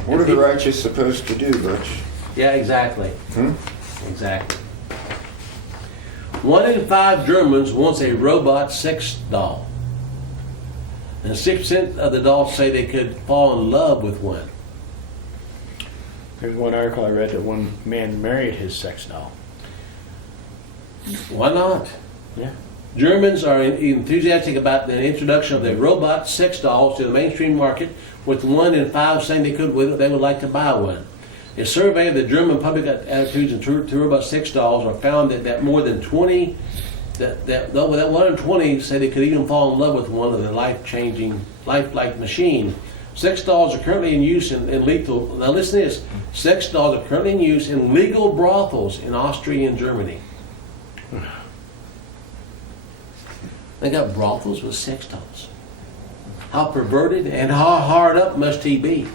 What are the righteous supposed to do, Butch? Yeah, exactly. Exactly. 1 in 5 Germans wants a robot sex doll. And 6% of the dolls say they could fall in love with one. There's one article I read that one man married his sex doll. Why not? Yeah. Germans are enthusiastic about the introduction of their robot sex dolls to the mainstream market, with 1 in 5 saying they would like to buy one. A survey of the German public attitudes to robot sex dolls are found that more than 20, that 1 in 20 say they could even fall in love with one of the life-changing, lifelike machine. Sex dolls are currently in use in lethal. Now listen to this. Sex dolls are currently in use in legal brothels in Austria and Germany. They got brothels with sex dolls. How perverted and how hard up must he be?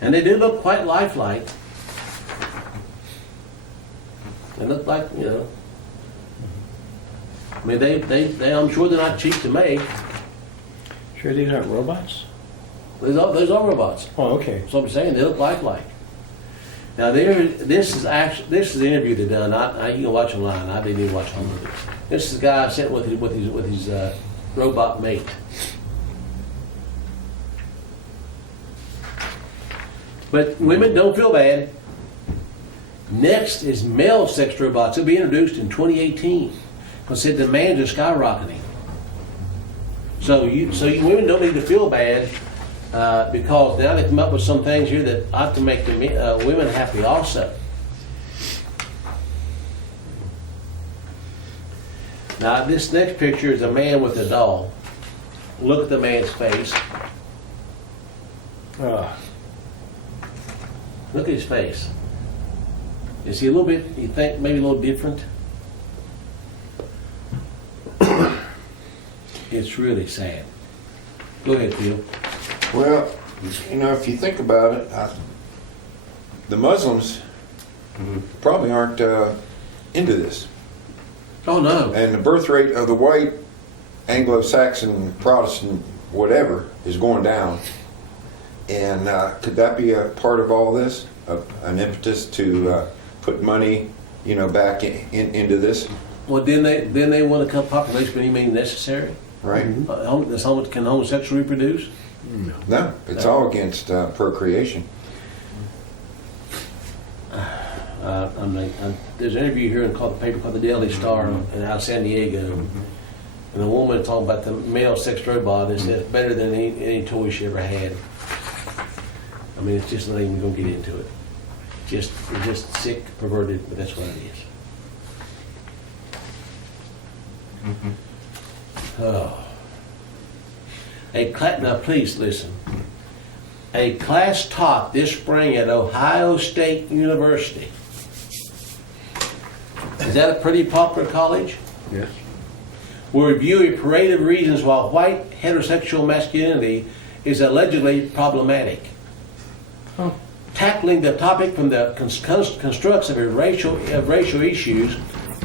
And they do look quite lifelike. They look like, I mean, they I'm sure they're not cheap to make. Sure these aren't robots? Those are robots. Oh, okay. That's what I'm saying. They look lifelike. Now this is the interview they done. You can watch online. I didn't even watch all of it. This is the guy sitting with his robot mate. But women, don't feel bad. Next is male sex robots. They'll be introduced in 2018. Because the demands are skyrocketing. So you women don't need to feel bad because now they come up with some things here that ought to make the women happy also. Now this next picture is a man with a doll. Look at the man's face. Look at his face. Is he a little bit, you think, maybe a little different? It's really sad. Go ahead, Phil. Well, if you think about it, the Muslims probably aren't into this. Oh, no. And the birth rate of the white Anglo-Saxon Protestant whatever is going down. And could that be a part of all this? An impetus to put money, back into this? Well, then they want to cut population by any means necessary? Right? Can homosexuals reproduce? No, it's all against procreation. There's an interview here in the paper called the Daily Star out of San Diego. And a woman talking about the male sex robot and said it's better than any toy she ever had. I mean, it's just not even going to get into it. It's just sick, perverted, but that's what it is. Oh. Now, please listen. A class taught this spring at Ohio State University. Is that a pretty popular college? Yes. Will review a parade of reasons why white heterosexual masculinity is allegedly problematic. Huh. Tackling the topic from the constructs of racial issues,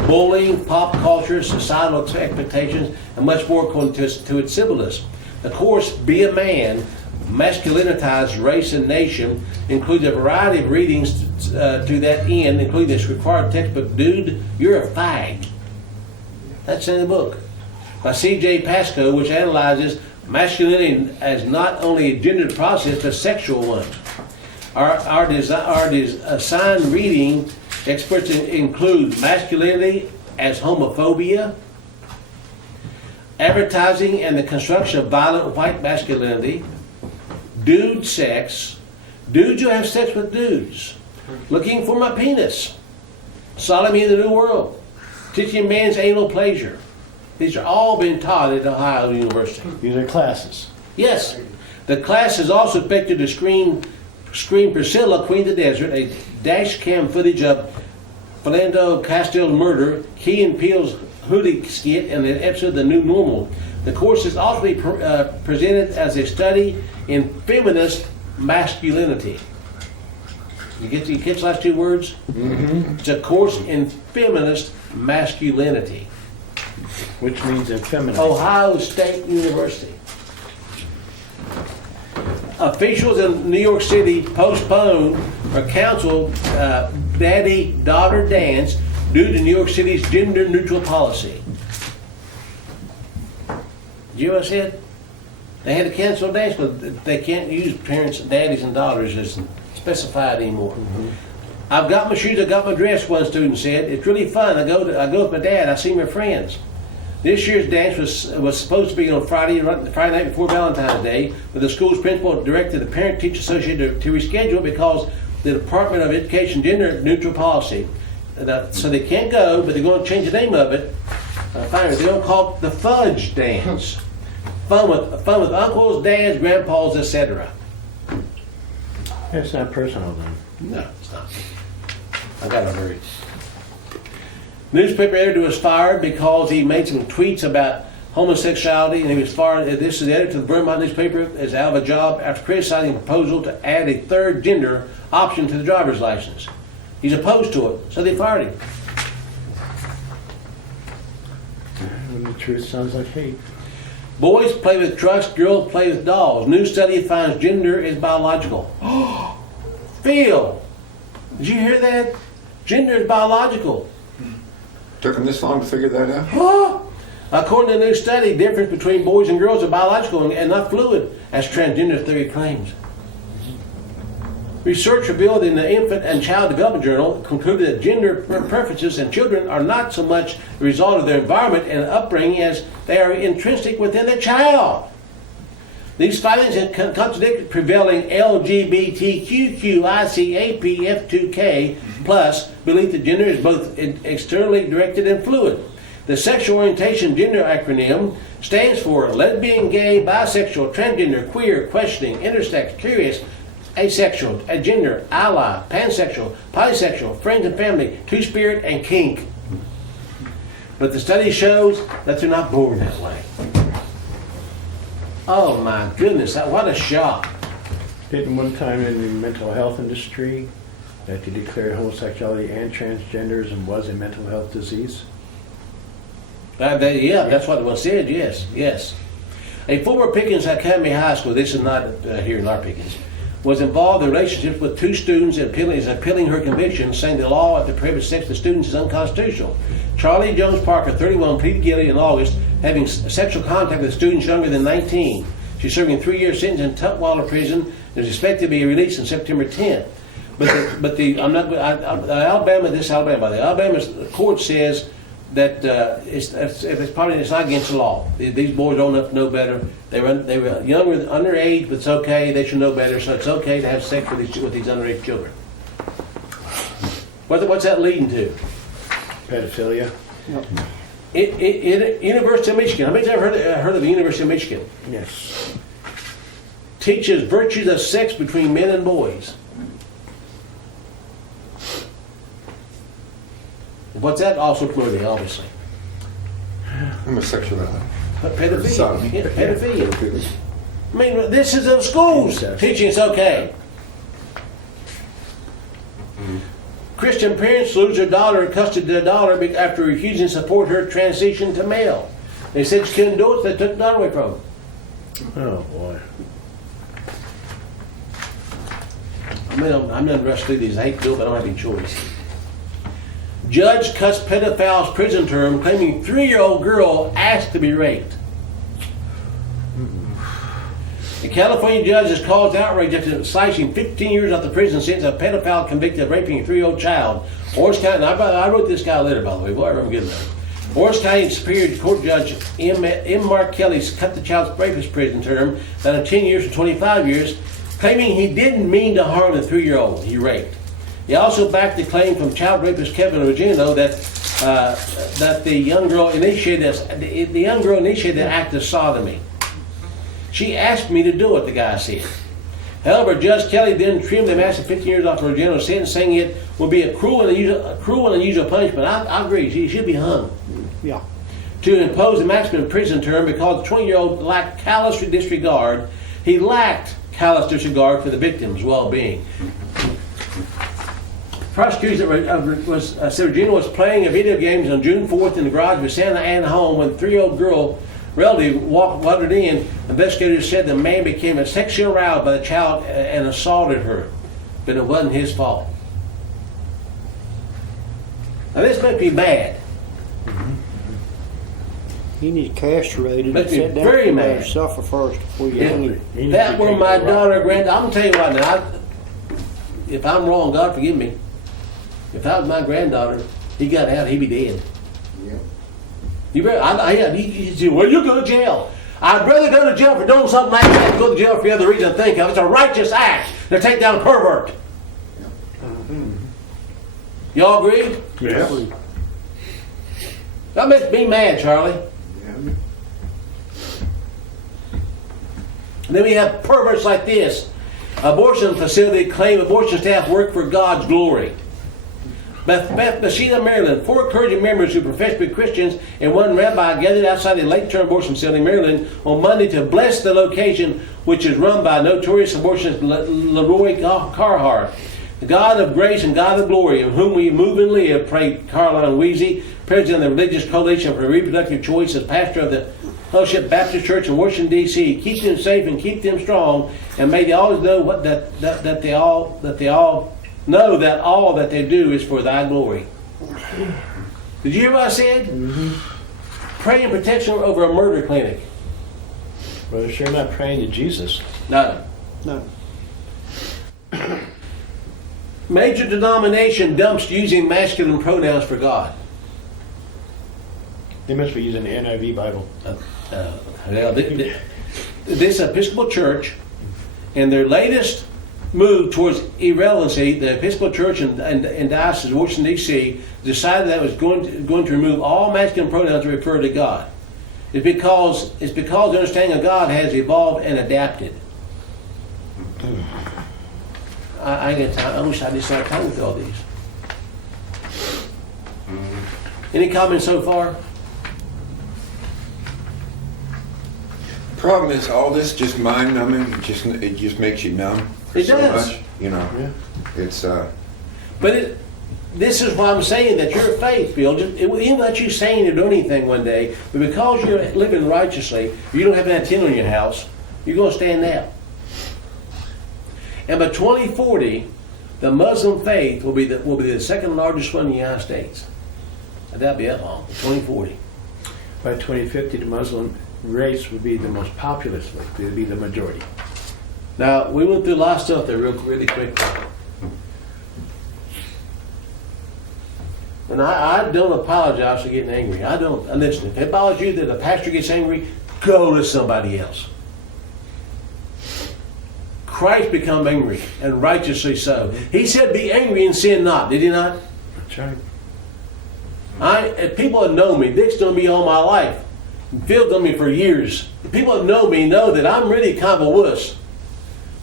bullying, pop culture, societal expectations, and much more according to its syllabus. The course, Be a Man, Masculinitize Race and Nation, includes a variety of readings to that end, including this required textbook, Dude, You're a Fag. That's in the book. By C.J. Pascoe, which analyzes masculinity as not only a gendered process, but a sexual one. Our assigned reading experts include masculinity as homophobia, advertising and the construction of violent white masculinity, dude sex, dudes who have sex with dudes, looking for my penis, sodomy in the New World, teaching man's anal pleasure. These are all being taught at Ohio University. These are classes. Yes. The class is also expected to screen Priscilla, Queen of the Desert, a dash cam footage of Philando Castile's murder, Key and Peele's Hootie skit, and an episode of The New Normal. The course is also be presented as a study in feminist masculinity. You catch the last two words? Mm-hmm. It's a course in feminist masculinity. Which means effeminate. Ohio State University. Officials in New York City postponed or canceled daddy-daughter dance due to New York City's gender-neutral policy. Did you hear what I said? They had to cancel a dance because they can't use parents, daddies, and daughters as specified anymore. Mm-hmm. I've got my shoes, I've got my dress, one student said. It's really fun. I go with my dad, I see my friends. This year's dance was supposed to be on Friday night before Valentine's Day, but the school's principal directed the Parent-Teacher Association to reschedule it because the Department of Education gender-neutral policy. So they can't go, but they're going to change the name of it. Finally, they're going to call it the Fudge Dance. Fun with uncles, dads, grandpas, etc. It's not personal then. No, it's not. I got to hurry. Newspaper editor was fired because he made some tweets about homosexuality, and he was fired. This is the editor of the Vermont newspaper is out of a job after criticizing a proposal to add a third gender option to the driver's license. He's opposed to it, so they fired him. And the truth sounds like hate. Boys play with trucks, girls play with dolls. New study finds gender is biological. Phil, did you hear that? Gender is biological. Took them this long to figure that out? According to a new study, difference between boys and girls are biological and not fluid, as transgender theory claims. Research revealed in the Infant and Child Development Journal concluded that gender preferences in children are not so much the result of their environment and upbringing as they are intrinsic within the child. These findings contradict prevailing LGBTQICAPF2K plus belief that gender is both externally directed and fluid. The sexual orientation gender acronym stands for lesbian, gay, bisexual, transgender, queer, questioning, intersex, curious, asexual, agender, ally, pansexual, polysexual, friends and family, two-spirit, and kink. But the study shows that they're not born that way. Oh my goodness, what a shock. Didn't one time in the mental health industry that they declared homosexuality and transgenderism was a mental health disease? Yeah, that's what was said, yes, yes. A former Pickens Academy High School, this is not here in our Pickens, was involved in relationships with two students and is appealing her conviction, saying the law at the prohibits sex with students is unconstitutional. Charlie Jones Parker, 31, pleaded guilty in August, having sexual contact with students younger than 19. She's serving a 3-year sentence in Tutwiler Prison and is expected to be released on September 10th. The Alabama's court says that it's not against the law. These boys don't know better. They were younger, underage, but it's okay. They should know better, so it's okay to have sex with these underage children. What's that leading to? Pedophilia. Yep. University of Michigan. How many's ever heard of the University of Michigan? Yes. Teaches virtues of sex between men and boys. What's that also promoting, obviously? Homosexuality. Pedophilia. Sodomy. Yeah, pedophilia. I mean, this is in schools teaching it's okay. Christian parents lose their daughter, custody of their daughter after refusing to support her transition to male. They said she couldn't do it, so they took the daughter away from her. Oh boy. I'm going to rush through these. I hate to do it, but I don't have any choice. Judge cuts pedophile's prison term, claiming 3-year-old girl asked to be raped. The California judge has caused outrage after slicing 15 years off the prison sentence of a pedophile convicted of raping a 3-year-old child. Orange County, I wrote this guy a letter, by the way. Well, I'm getting there. Orange County Superior Court Judge M. Mark Kelly cut the child's rapist prison term down to 10 years to 25 years, claiming he didn't mean to harm the 3-year-old he raped. He also backed the claim from child rapist Kevin Regino that the young girl initiated the act of sodomy. She asked me to do it, the guy said. However, Judge Kelly then trimmed the massive 15 years off Regino's sentence, saying it would be a cruel and unusual punishment. I agree. She should be hung. Yeah. To impose a maximum prison term because the 20-year-old lacked callous disregard. He lacked callous disregard for the victim's well-being. Prosecutors said Regina was playing video games on June 4th in the garage of Santa Ana home when a 3-year-old girl relative wandered in. Investigators said the man became sexually aroused by the child and assaulted her, but it wasn't his fault. Now this makes me mad. You need castrated and Makes me sit down very and mad. suffer first before you hang it. He needs That to were take my the daughter, rock. granddaughter. I'm gonna tell you right now. If I'm wrong, God forgive me. If that was my granddaughter, he got out, he'd be dead. Yeah. You say, well, you go to jail. I'd rather go to jail for doing something like that than go to jail for the other reason I think of. It's a righteous act to take down a pervert. Y'all agree? Yes. That makes me mad, Charlie. Yeah. And then we have perverts like this. Abortion facility claim abortion staff work for God's glory. Bethesda, Maryland. 4 clergy members who profess to be Christians and one rabbi gathered outside the Lake Term Abortion Facility in Maryland on Monday to bless the location, which is run by notorious abortionist Leroy Carhart. The God of grace and God of glory, in whom we move and live, prayed Caroline Weezy, president of the Religious Coalition for Reproductive Choice, as pastor of the Fellowship Baptist Church in Washington, D.C. Keep them safe and keep them strong, and may they always know that they all know that all that they do is for thy glory. Did you hear what I said? Mm-hmm. Praying protection over a murder clinic. Well, they're sure not praying to Jesus. No. No. Major denomination dumps using masculine pronouns for God. They must be using the NIV Bible. This Episcopal Church, in their latest move towards irrelevancy, the Episcopal Church and Diocese of Washington, D.C. decided that it was going to remove all masculine pronouns to refer to God. It's because the understanding of God has evolved and adapted. I ain't got time. I wish I just had time with all these. Any comments so far? problem is all this just mind numbing. It just makes you numb. It so does. Much, you know. Yeah. It's But this is why I'm saying that your faith, Bill, even without you saying or doing anything one day, but because you're living righteously, you don't have an antenna on your house, you're going to stand out. And by 2040, the Muslim faith will be the second largest one in the United States. And that'll be up on 2040. By 2050, the Muslim race would be the most populous, it would be the majority. Now, we went through a lot of stuff there really quickly. And I don't apologize for getting angry. I don't. And listen, if it bothers you that a pastor gets angry, go to somebody else. Christ become angry, and righteously so. He said, be angry and sin not. Did he not? That's right. If people that know me, Dick's known me all my life. Phil's known me for years. The people that know me know that I'm really kind of a wuss.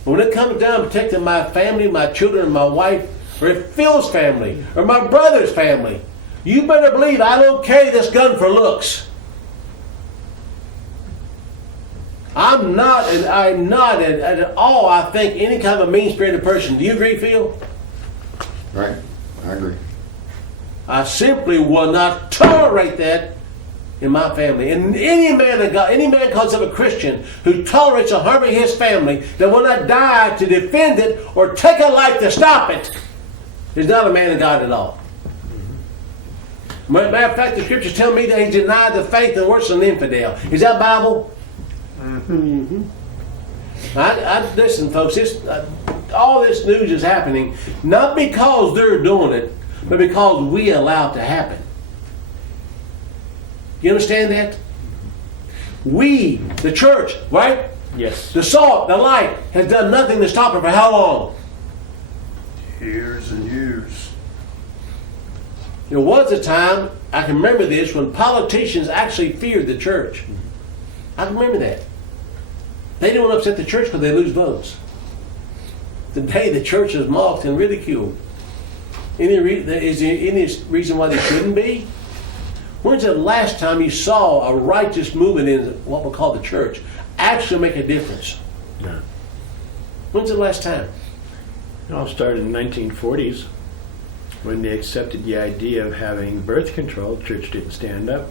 But when it comes down to protecting my family, my children, and my wife, or if Phil's family, or my brother's family, you better believe I don't carry this gun for looks. I'm not at all, I think, any kind of a mean-spirited person. Do you agree, Phil? right. I agree. I simply will not tolerate that in my family. And any man of God, any man calls himself a Christian who tolerates a harming his family that will not die to defend it or take a life to stop it is not a man of God at all. Matter of fact, the scriptures tell me that he denied the faith and worse than an infidel. Is that Bible? Mm-hmm. Listen, folks, all this news is happening not because they're doing it, but because we allow it to happen. You understand that? We, the church, right? Yes. The salt, the light, has done nothing to stop it for how long? Years and years. There was a time, I can remember this, when politicians actually feared the church. I can remember that. They didn't want to upset the church because they lose votes. Today the church is mocked and ridiculed. Is there any reason why they shouldn't be? When's the last time you saw a righteous movement in what we call the church actually make a difference? No. When's the last time? It all started in the 1940s when they accepted the idea of having birth control. The church didn't stand up.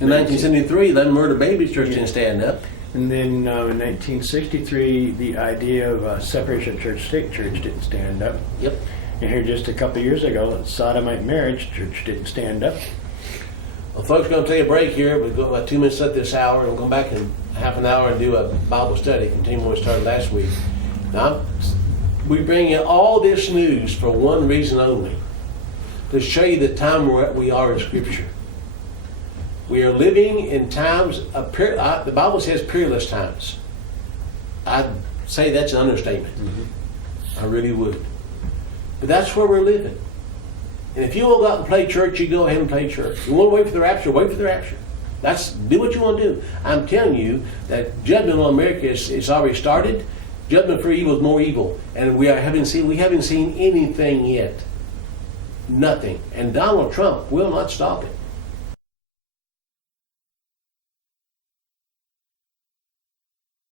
In 1973, let them murder babies, church didn't stand up. And then in 1963, the idea of separation of church-state, church didn't stand up. Yep. And here just a couple of years ago, sodomite marriage, church didn't stand up. Well, folks, we're going to take a break here. We've got about 2 minutes left this hour, and we'll come back in half an hour and do a Bible study, continue where we started last week. Now, we bring you all this news for one reason only, to show you the time we are in Scripture. We are living in times, the Bible says peerless times. I'd say that's an understatement. Mm-hmm. I really would. But that's where we're living. And if you want to go out and play church, you go ahead and play church. You want to wait for the rapture, wait for the rapture. Do what you want to do. I'm telling you that judgment on America is already started. Judgment for evil is more evil. And we haven't seen anything yet. Nothing. And Donald Trump will not stop it.